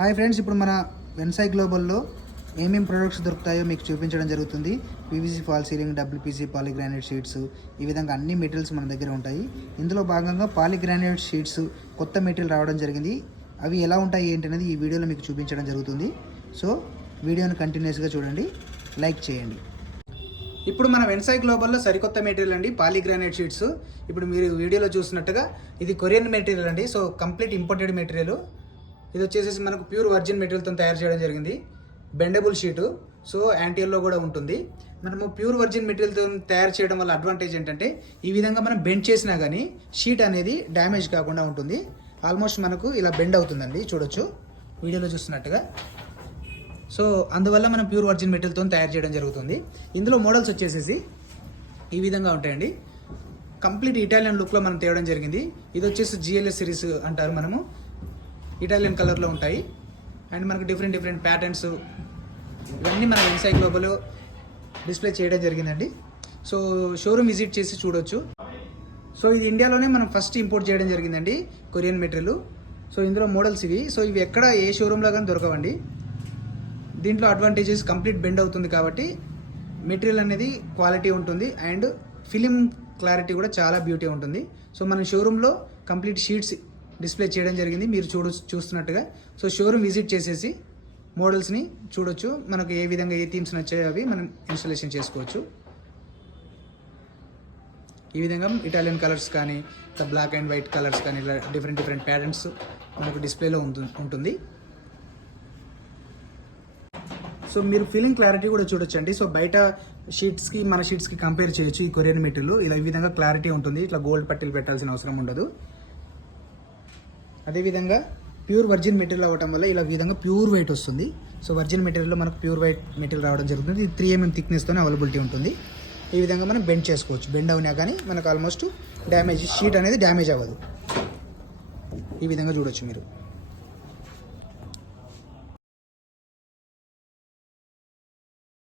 Hi friends, ఇప్పుడు మన వెన్సై గ్లోబల్లో ఏమేమి ప్రొడక్ట్స్ దొరుకుతాయో మీకు చూపించడం జరుగుతుంది. PVC false ceiling, WPC polygranite sheets, ఈ విధంగా అన్ని మెటీరియల్స్ మన దగ్గర ఉంటాయి. ఇందులో భాగంగా పాలీగ్రానైట్ షీట్స్ కొత్త మెటీరియల్ రావడం జరిగింది. అవి ఎలా ఉంటాయి ఏంటనేది ఈ వీడియోలో మీకు చూపించడం జరుగుతుంది. సో వీడియోని కంటిన్యూస్గా చూడండి, లైక్ చేయండి. ఇప్పుడు మన వెన్సై గ్లోబల్లో సరికొత్త మెటీరియల్ అండి పాలీగ్రానైట్ షీట్స్. ఇప్పుడు మీరు వీడియోలో చూసినట్టుగా ఇది కొరియన్ మెటీరియల్ అండి. So complete imported material. ఇది వచ్చేసి మనకు ప్యూర్ వర్జిన్ మెటీరియల్తో తయారు చేయడం జరిగింది. బెండబుల్ షీటు, సో యాంటీఎల్లో కూడా ఉంటుంది. మనము ప్యూర్ వర్జిన్ మెటీరియల్తో తయారు చేయడం వల్ల అడ్వాంటేజ్ ఏంటంటే ఈ విధంగా మనం బెండ్ చేసినా కానీ షీట్ అనేది డ్యామేజ్ కాకుండా ఉంటుంది. ఆల్మోస్ట్ మనకు ఇలా బెండ్ అవుతుందండి, చూడొచ్చు వీడియోలో చూస్తున్నట్టుగా. సో అందువల్ల మనం ప్యూర్ వర్జిన్ మెటీరియల్తో తయారు చేయడం జరుగుతుంది. ఇందులో మోడల్స్ వచ్చేసి ఈ విధంగా ఉంటాయండి. కంప్లీట్ ఇటాలియన్ లుక్లో మనం తేవడం జరిగింది. ఇది వచ్చేసి జిఎల్ఎస్ సిరీస్ అంటారు. మనము ఇటాలియన్ కలర్లో ఉంటాయి అండ్ మనకు డిఫరెంట్ ప్యాటర్న్స్ ఇవన్నీ మన వెన్సై గ్లోబల్లో డిస్ప్లే చేయడం జరిగిందండి. సో షోరూమ్ విజిట్ చేసి చూడొచ్చు. సో ఇది ఇండియాలోనే మనం ఫస్ట్ ఇంపోర్ట్ చేయడం జరిగిందండి కొరియన్ మెటీరియల్. సో ఇందులో మోడల్స్ ఇవి. సో ఇవి ఎక్కడ ఏ షోరూంలో కానీ దొరకవండి. దీంట్లో అడ్వాంటేజెస్ కంప్లీట్ బెండ్ అవుతుంది కాబట్టి మెటీరియల్ అనేది క్వాలిటీ ఉంటుంది అండ్ ఫిలిం క్లారిటీ కూడా చాలా బ్యూటీ ఉంటుంది. సో మన షోరూంలో కంప్లీట్ షీట్స్ డిస్ప్లే చేయడం జరిగింది, మీరు చూస్తున్నట్టుగా. సో షోరూమ్ విజిట్ చేసేసి మోడల్స్ని చూడొచ్చు. మనకు ఏ విధంగా ఏ థీమ్స్ నచ్చాయో అవి మనం ఇన్స్టాలేషన్ చేసుకోవచ్చు. ఈ విధంగా ఇటాలియన్ కలర్స్ కానీ బ్లాక్ అండ్ వైట్ కలర్స్ కానీ ఇలా డిఫరెంట్ ప్యాటర్న్స్ మనకు డిస్ప్లేలో ఉంటుంది. సో మీరు ఫీలింగ్ క్లారిటీ కూడా చూడొచ్చండి. సో బయట షీట్స్కి మన షీట్స్కి కంపేర్ చేయొచ్చు. ఈ కొరియన్ మెటీరియల్ ఇలా ఈ విధంగా క్లారిటీ ఉంటుంది. ఇట్లా గోల్డ్ పట్టీలు పెట్టాల్సిన అవసరం ఉండదు. అదేవిధంగా ప్యూర్ వర్జిన్ మెటీరియల్ అవ్వటం వల్ల ఇలా విధంగా ప్యూర్ వైట్ వస్తుంది. సో వర్జిన్ మెటీరియల్లో మనకు ప్యూర్ వైట్ మెటీరియల్ రావడం జరుగుతుంది. ఇది 3 mm థిక్నెస్తోనే అవైలబిలిటీ ఉంటుంది. ఈ విధంగా మనం బెండ్ చేసుకోవచ్చు. బెండ్ అవునా కానీ మనకు ఆల్మోస్ట్ షీట్ అనేది డ్యామేజ్ అవ్వదు. ఈ విధంగా చూడొచ్చు మీరు.